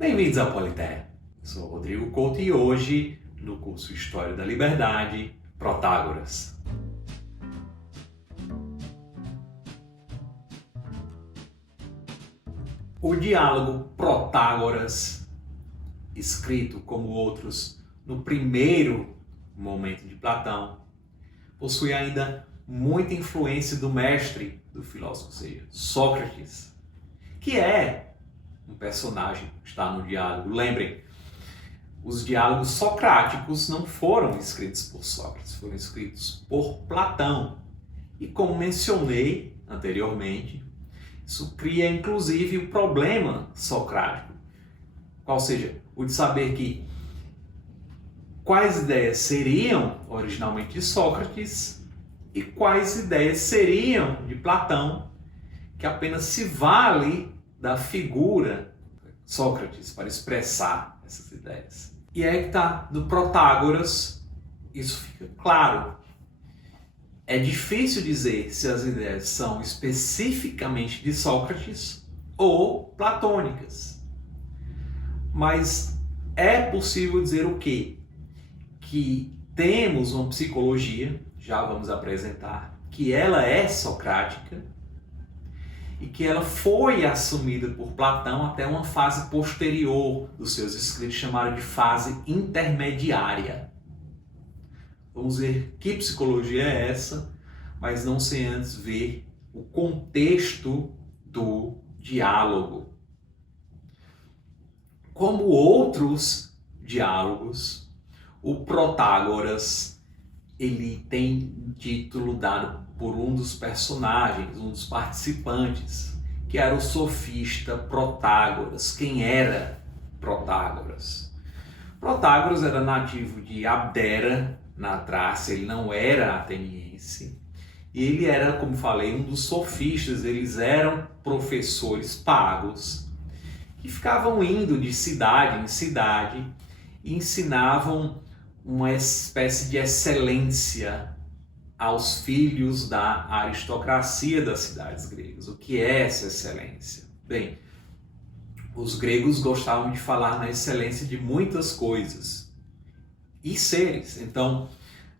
Bem-vindos ao Politeia. Eu sou o Rodrigo Couto e hoje, no curso História da Liberdade, Protágoras. O diálogo Protágoras, escrito como outros no primeiro momento de Platão, possui ainda muita influência do mestre do filósofo, ou seja, Sócrates, que é um personagem que está no diálogo. Lembrem, os diálogos socráticos não foram escritos por Sócrates, foram escritos por Platão. E como mencionei anteriormente, isso cria inclusive o problema socrático, qual seja, o de saber que quais ideias seriam originalmente de Sócrates e quais ideias seriam de Platão, que apenas se vale da figura Sócrates para expressar essas ideias. E aí que está, do Protágoras, isso fica claro. É difícil dizer se as ideias são especificamente de Sócrates ou platônicas. Mas é possível dizer o quê? Que temos uma psicologia, já vamos apresentar, que ela é socrática, e que ela foi assumida por Platão até uma fase posterior dos seus escritos, chamada de fase intermediária. Vamos ver que psicologia é essa, mas não sem antes ver o contexto do diálogo. Como outros diálogos, o Protágoras ele tem título dado por um dos personagens, um dos participantes, que era o sofista Protágoras. Quem era Protágoras? Protágoras era nativo de Abdera, na Trácia, ele não era ateniense. E ele era, como falei, um dos sofistas. Eles eram professores pagos que ficavam indo de cidade em cidade e ensinavam uma espécie de excelência aos filhos da aristocracia das cidades gregas. O que é essa excelência? Bem, os gregos gostavam de falar na excelência de muitas coisas e seres. Então,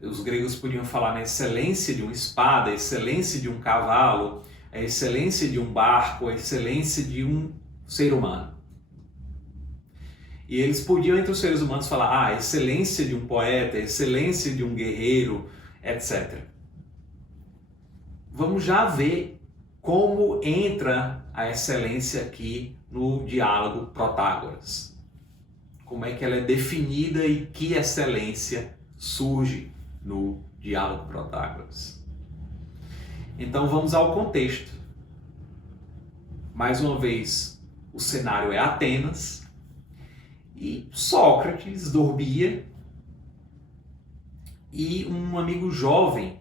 os gregos podiam falar na excelência de uma espada, a excelência de um cavalo, a excelência de um barco, a excelência de um ser humano. E eles podiam, entre os seres humanos, falar a excelência de um poeta, a excelência de um guerreiro, etc. Vamos já ver como entra a excelência aqui no diálogo Protágoras. Como é que ela é definida e que excelência surge no diálogo Protágoras. Então vamos ao contexto. Mais uma vez, o cenário é Atenas. E Sócrates dormia e um amigo jovem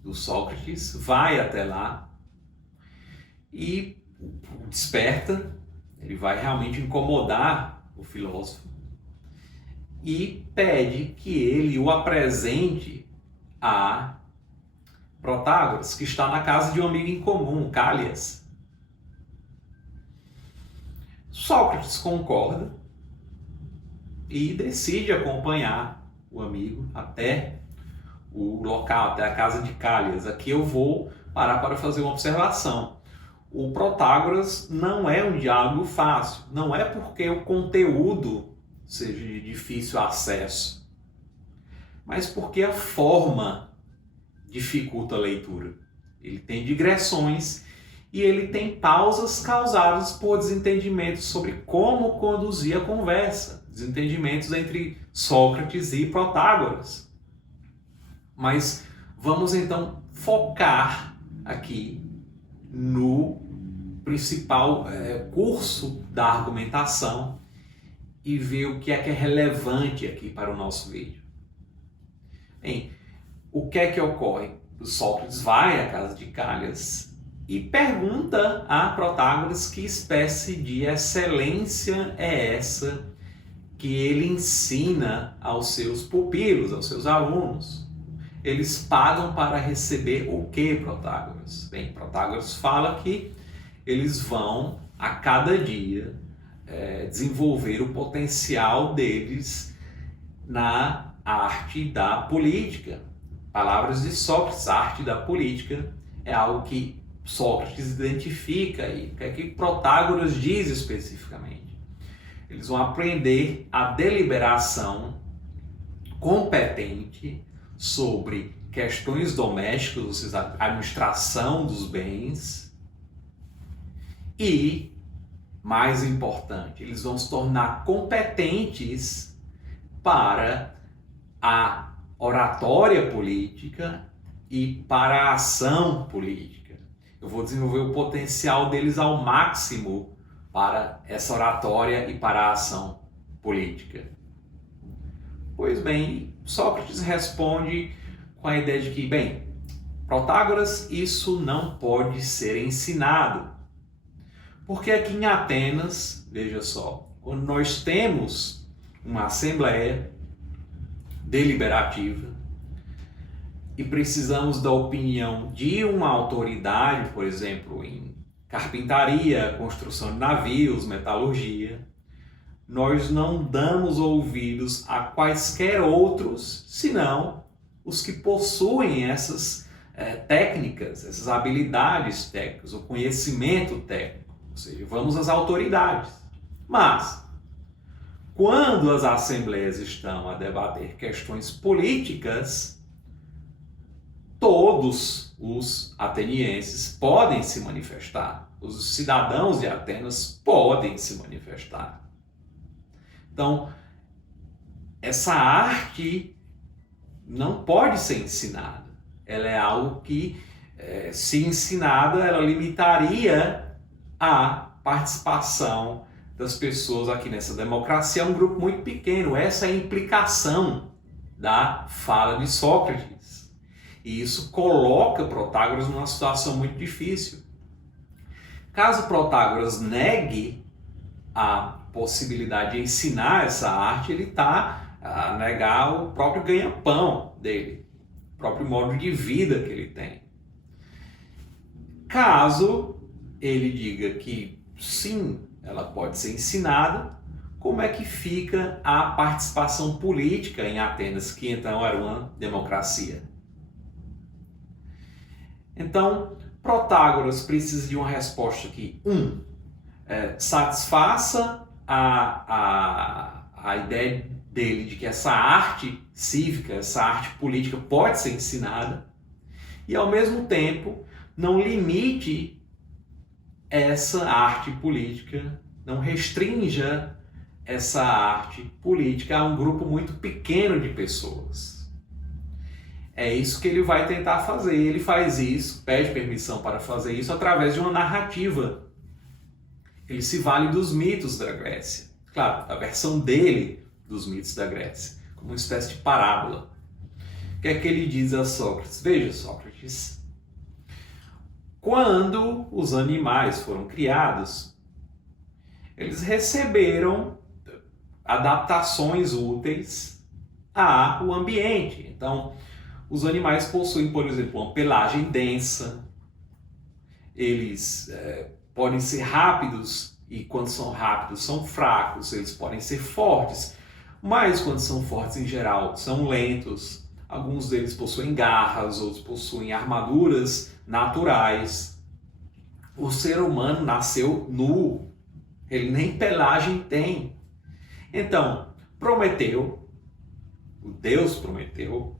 do Sócrates vai até lá e o desperta. Ele vai realmente incomodar o filósofo e pede que ele o apresente a Protágoras, que está na casa de um amigo em comum, Cálias. Sócrates concorda e decide acompanhar o amigo até o local, até a casa de Cálias. Aqui eu vou parar para fazer uma observação. O Protágoras não é um diálogo fácil. Não é porque o conteúdo seja de difícil acesso, mas porque a forma dificulta a leitura. Ele tem digressões e ele tem pausas causadas por desentendimentos sobre como conduzir a conversa. Desentendimentos entre Sócrates e Protágoras. Mas vamos então focar aqui no principal curso da argumentação e ver o que é relevante aqui para o nosso vídeo. Bem, o que é que ocorre? O Sócrates vai à casa de Cálias e pergunta a Protágoras que espécie de excelência é essa que ele ensina aos seus pupilos, aos seus alunos. Eles pagam para receber o que, Protágoras? Bem, Protágoras fala que eles vão a cada dia desenvolver o potencial deles na arte da política. Palavras de Sócrates, a arte da política é algo que Sócrates identifica e o que é que Protágoras diz especificamente. Eles vão aprender a deliberação competente sobre questões domésticas, ou seja, a administração dos bens e, mais importante, eles vão se tornar competentes para a oratória política e para a ação política. Eu vou desenvolver o potencial deles ao máximo para essa oratória e para a ação política. Pois bem, Sócrates responde com a ideia de que, bem, Protágoras, isso não pode ser ensinado. Porque aqui em Atenas, veja só, quando nós temos uma assembleia deliberativa e precisamos da opinião de uma autoridade, por exemplo, em carpintaria, construção de navios, metalurgia, nós não damos ouvidos a quaisquer outros, senão os que possuem essas técnicas, essas habilidades técnicas, o conhecimento técnico, ou seja, vamos às autoridades. Mas, quando as assembleias estão a debater questões políticas, todos os atenienses podem se manifestar, os cidadãos de Atenas podem se manifestar. Então, essa arte não pode ser ensinada. Ela é algo que, se ensinada, ela limitaria a participação das pessoas aqui nessa democracia. É um grupo muito pequeno. Essa é a implicação da fala de Sócrates. E isso coloca Protágoras numa situação muito difícil. Caso Protágoras negue a possibilidade de ensinar essa arte, ele está a negar o próprio ganha-pão dele, o próprio modo de vida que ele tem. Caso ele diga que sim, ela pode ser ensinada, como é que fica a participação política em Atenas, que então era uma democracia? Então, Protágoras precisa de uma resposta que, satisfaça a ideia dele de que essa arte cívica, essa arte política pode ser ensinada e, ao mesmo tempo, não limite essa arte política, não restrinja essa arte política a um grupo muito pequeno de pessoas. É isso que ele vai tentar fazer. Ele faz isso, pede permissão para fazer isso através de uma narrativa. Ele se vale dos mitos da Grécia. Claro, a versão dele dos mitos da Grécia, como uma espécie de parábola. O que é que ele diz a Sócrates? Veja, Sócrates, quando os animais foram criados, eles receberam adaptações úteis ao ambiente. Então, os animais possuem, por exemplo, uma pelagem densa, eles podem ser rápidos e, quando são rápidos, são fracos, eles podem ser fortes, mas quando são fortes, em geral, são lentos. Alguns deles possuem garras, outros possuem armaduras naturais. O ser humano nasceu nu, ele nem pelagem tem. Então, Prometeu, o Deus Prometeu,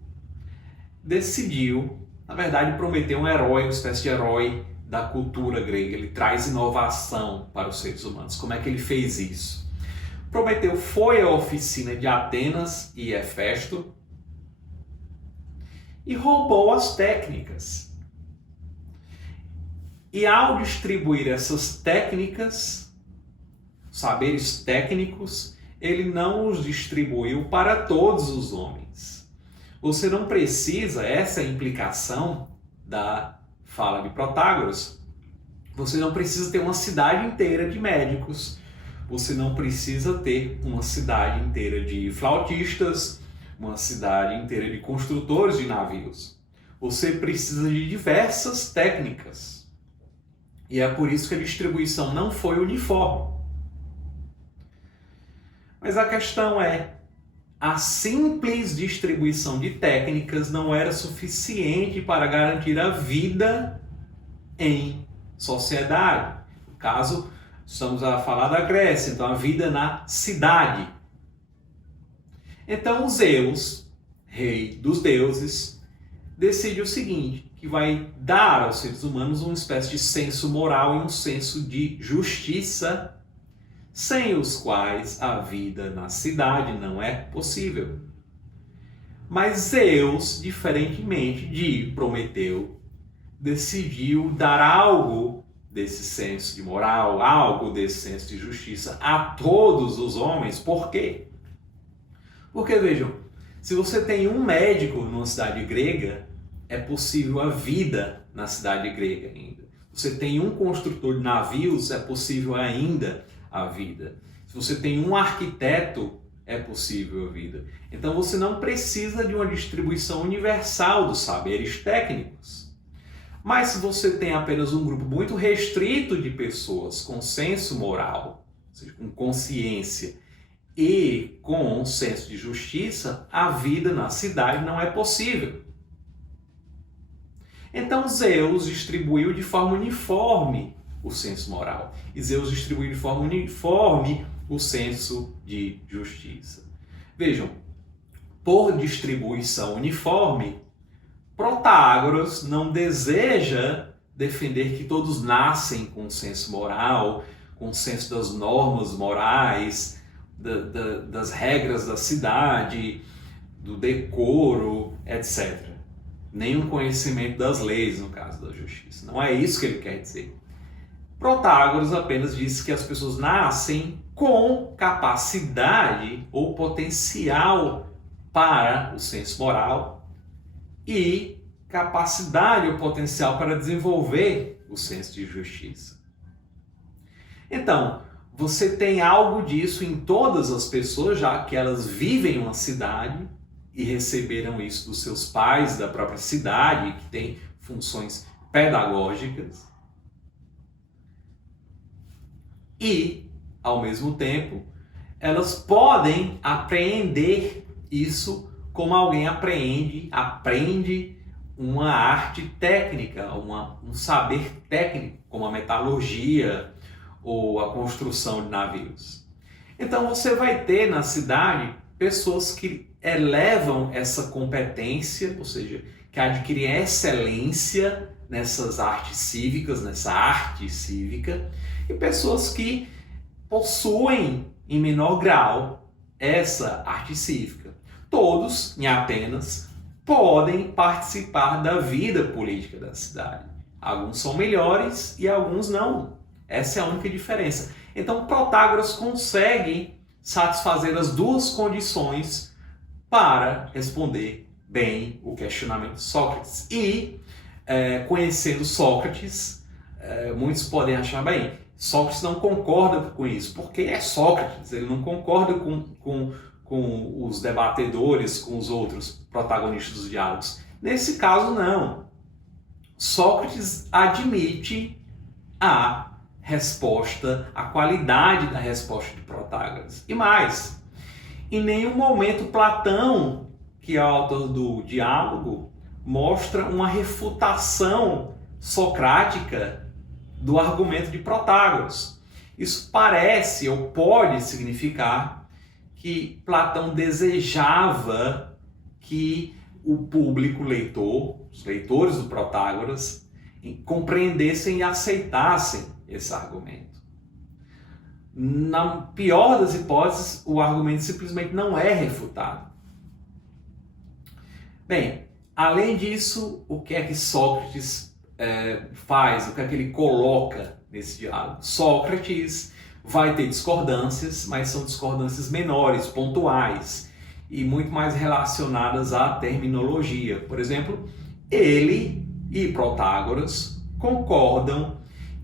decidiu, na verdade, Prometeu um herói, uma espécie de herói da cultura grega. Ele traz inovação para os seres humanos. Como é que ele fez isso? Prometeu foi à oficina de Atenas e Hefesto e roubou as técnicas. E ao distribuir essas técnicas, saberes técnicos, ele não os distribuiu para todos os homens. Você não precisa, essa é a implicação da fala de Protágoras, você não precisa ter uma cidade inteira de médicos, você não precisa ter uma cidade inteira de flautistas, uma cidade inteira de construtores de navios. Você precisa de diversas técnicas. E é por isso que a distribuição não foi uniforme. Mas a questão é, a simples distribuição de técnicas não era suficiente para garantir a vida em sociedade. No caso, estamos a falar da Grécia, então a vida na cidade. Então Zeus, rei dos deuses, decide o seguinte, que vai dar aos seres humanos uma espécie de senso moral e um senso de justiça, sem os quais a vida na cidade não é possível. Mas Zeus, diferentemente de Prometeu, decidiu dar algo desse senso de moral, algo desse senso de justiça a todos os homens. Por quê? Porque, vejam, se você tem um médico numa cidade grega, é possível a vida na cidade grega ainda. Você tem um construtor de navios, é possível ainda a vida. Se você tem um arquiteto, é possível a vida. Então você não precisa de uma distribuição universal dos saberes técnicos. Mas se você tem apenas um grupo muito restrito de pessoas com senso moral, ou seja, com consciência e com um senso de justiça, a vida na cidade não é possível. Então Zeus distribuiu de forma uniforme o senso moral. E Zeus distribuiu de forma uniforme o senso de justiça. Vejam, por distribuição uniforme, Protágoras não deseja defender que todos nascem com senso moral, com senso das normas morais, das regras da cidade, do decoro, etc. Nenhum conhecimento das leis, no caso da justiça. Não é isso que ele quer dizer. Protágoras apenas diz que as pessoas nascem com capacidade ou potencial para o senso moral e capacidade ou potencial para desenvolver o senso de justiça. Então, você tem algo disso em todas as pessoas, já que elas vivem em uma cidade e receberam isso dos seus pais, da própria cidade, que tem funções pedagógicas. E, ao mesmo tempo, elas podem apreender isso como alguém aprende uma arte técnica, um saber técnico, como a metalurgia ou a construção de navios. Então você vai ter na cidade pessoas que elevam essa competência, ou seja, que adquirem excelência nessas artes cívicas, nessa arte cívica, e pessoas que possuem em menor grau essa arte cívica. Todos, em Atenas, podem participar da vida política da cidade. Alguns são melhores e alguns não. Essa é a única diferença. Então, Protágoras consegue satisfazer as duas condições para responder bem o questionamento de Sócrates. E, conhecendo Sócrates, muitos podem achar, bem, Sócrates não concorda com isso, porque é Sócrates, ele não concorda com os debatedores, com os outros protagonistas dos diálogos. Nesse caso, não. Sócrates admite a resposta, a qualidade da resposta de Protágoras. E mais, em nenhum momento Platão, que é o autor do diálogo, mostra uma refutação socrática do argumento de Protágoras. Isso parece ou pode significar que Platão desejava que o público leitor, os leitores do Protágoras, compreendessem e aceitassem esse argumento. Na pior das hipóteses, o argumento simplesmente não é refutado. Bem, além disso, o que é que Sócrates faz? O que é que ele coloca nesse diálogo? Sócrates vai ter discordâncias, mas são discordâncias menores, pontuais e muito mais relacionadas à terminologia. Por exemplo, ele e Protágoras concordam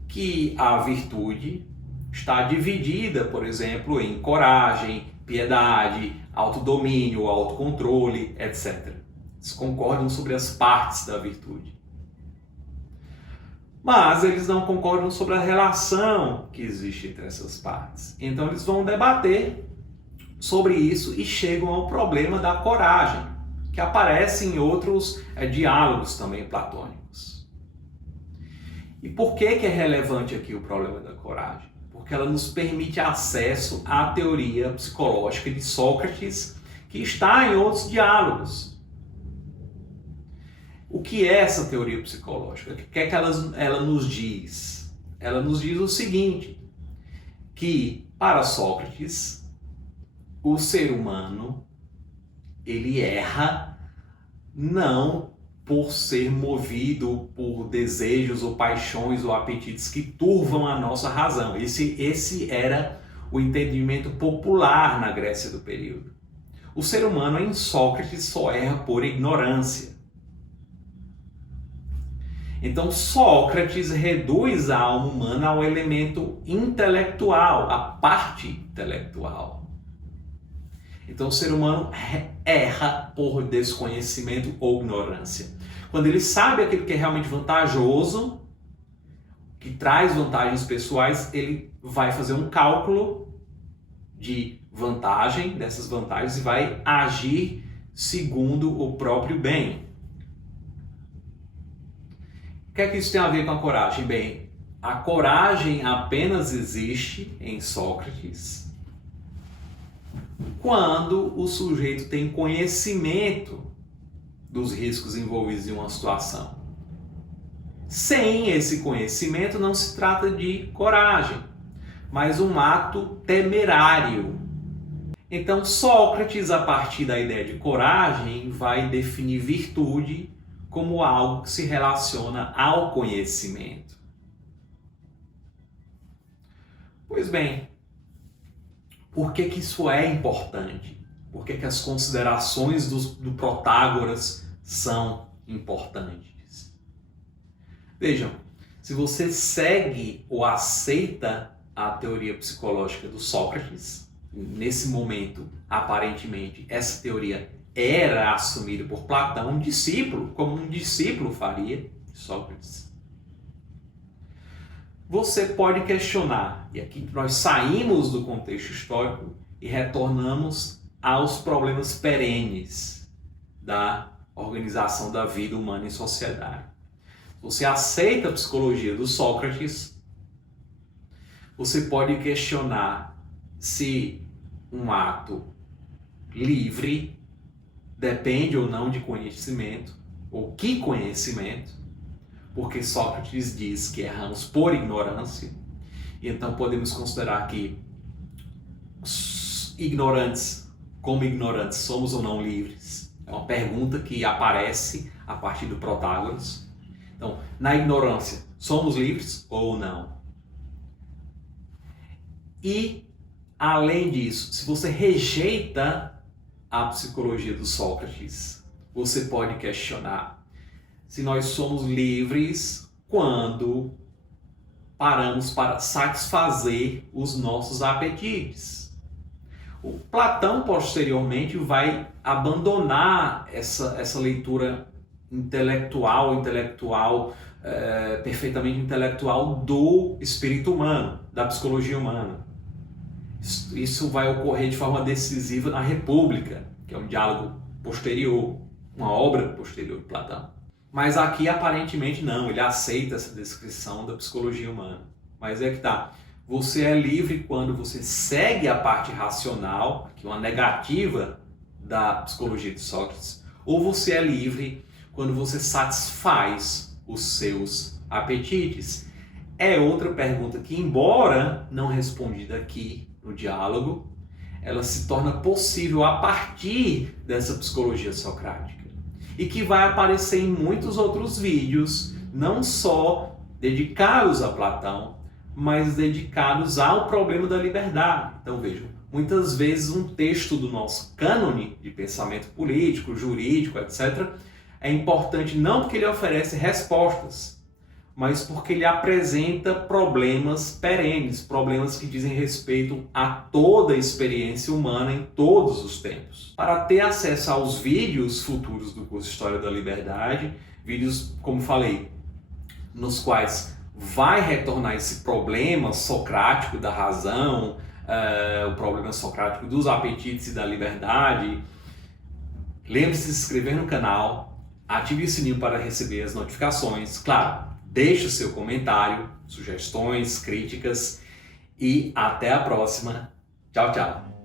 que a virtude está dividida, por exemplo, em coragem, piedade, autodomínio, autocontrole, etc. Eles concordam sobre as partes da virtude. Mas eles não concordam sobre a relação que existe entre essas partes. Então eles vão debater sobre isso e chegam ao problema da coragem, que aparece em outros diálogos também platônicos. E por que é relevante aqui o problema da coragem? Porque ela nos permite acesso à teoria psicológica de Sócrates, que está em outros diálogos. O que é essa teoria psicológica? O que é que ela nos diz? Ela nos diz o seguinte, que para Sócrates, o ser humano, ele erra não por ser movido por desejos ou paixões ou apetites que turvam a nossa razão. Esse era o entendimento popular na Grécia do período. O ser humano em Sócrates só erra por ignorância. Então Sócrates reduz a alma humana ao elemento intelectual, à parte intelectual. Então o ser humano erra por desconhecimento ou ignorância. Quando ele sabe aquilo que é realmente vantajoso, que traz vantagens pessoais, ele vai fazer um cálculo de vantagem, dessas vantagens, e vai agir segundo o próprio bem. O que é que isso tem a ver com a coragem? Bem, a coragem apenas existe em Sócrates quando o sujeito tem conhecimento dos riscos envolvidos em uma situação. Sem esse conhecimento não se trata de coragem, mas um ato temerário. Então Sócrates, a partir da ideia de coragem, vai definir virtude como algo que se relaciona ao conhecimento. Pois bem, por que isso é importante? Por que as considerações do Protágoras são importantes? Vejam, se você segue ou aceita a teoria psicológica do Sócrates, nesse momento, aparentemente, essa teoria era assumida por Platão, um discípulo, como um discípulo faria de Sócrates. Você pode questionar, e aqui nós saímos do contexto histórico e retornamos aos problemas perenes da organização da vida humana em sociedade. Você aceita a psicologia do Sócrates, você pode questionar se um ato livre depende ou não de conhecimento, ou que conhecimento, porque Sócrates diz que erramos por ignorância, e então podemos considerar que ignorantes, como ignorantes, somos ou não livres? É uma pergunta que aparece a partir do Protágoras. Então, na ignorância, somos livres ou não? E, além disso, se você rejeita a psicologia do Sócrates, você pode questionar se nós somos livres quando paramos para satisfazer os nossos apetites. O Platão, posteriormente, vai abandonar essa leitura perfeitamente intelectual do espírito humano, da psicologia humana. Isso vai ocorrer de forma decisiva na República, que é um diálogo posterior, uma obra posterior de Platão. Mas aqui, aparentemente, não, ele aceita essa descrição da psicologia humana. Mas é que tá, você é livre quando você segue a parte racional, que é uma negativa da psicologia de Sócrates, ou você é livre quando você satisfaz os seus apetites. É outra pergunta que, embora não respondida aqui no diálogo, ela se torna possível a partir dessa psicologia socrática e que vai aparecer em muitos outros vídeos, não só dedicados a Platão, mas dedicados ao problema da liberdade. Então vejam, muitas vezes um texto do nosso cânone de pensamento político, jurídico, etc., é importante não porque ele oferece respostas, mas porque ele apresenta problemas perenes, problemas que dizem respeito a toda a experiência humana em todos os tempos. Para ter acesso aos vídeos futuros do curso História da Liberdade, vídeos, como falei, nos quais vai retornar esse problema socrático da razão, o problema socrático dos apetites e da liberdade. Lembre-se de se inscrever no canal, ative o sininho para receber as notificações. Claro, deixe o seu comentário, sugestões, críticas e até a próxima. Tchau, tchau!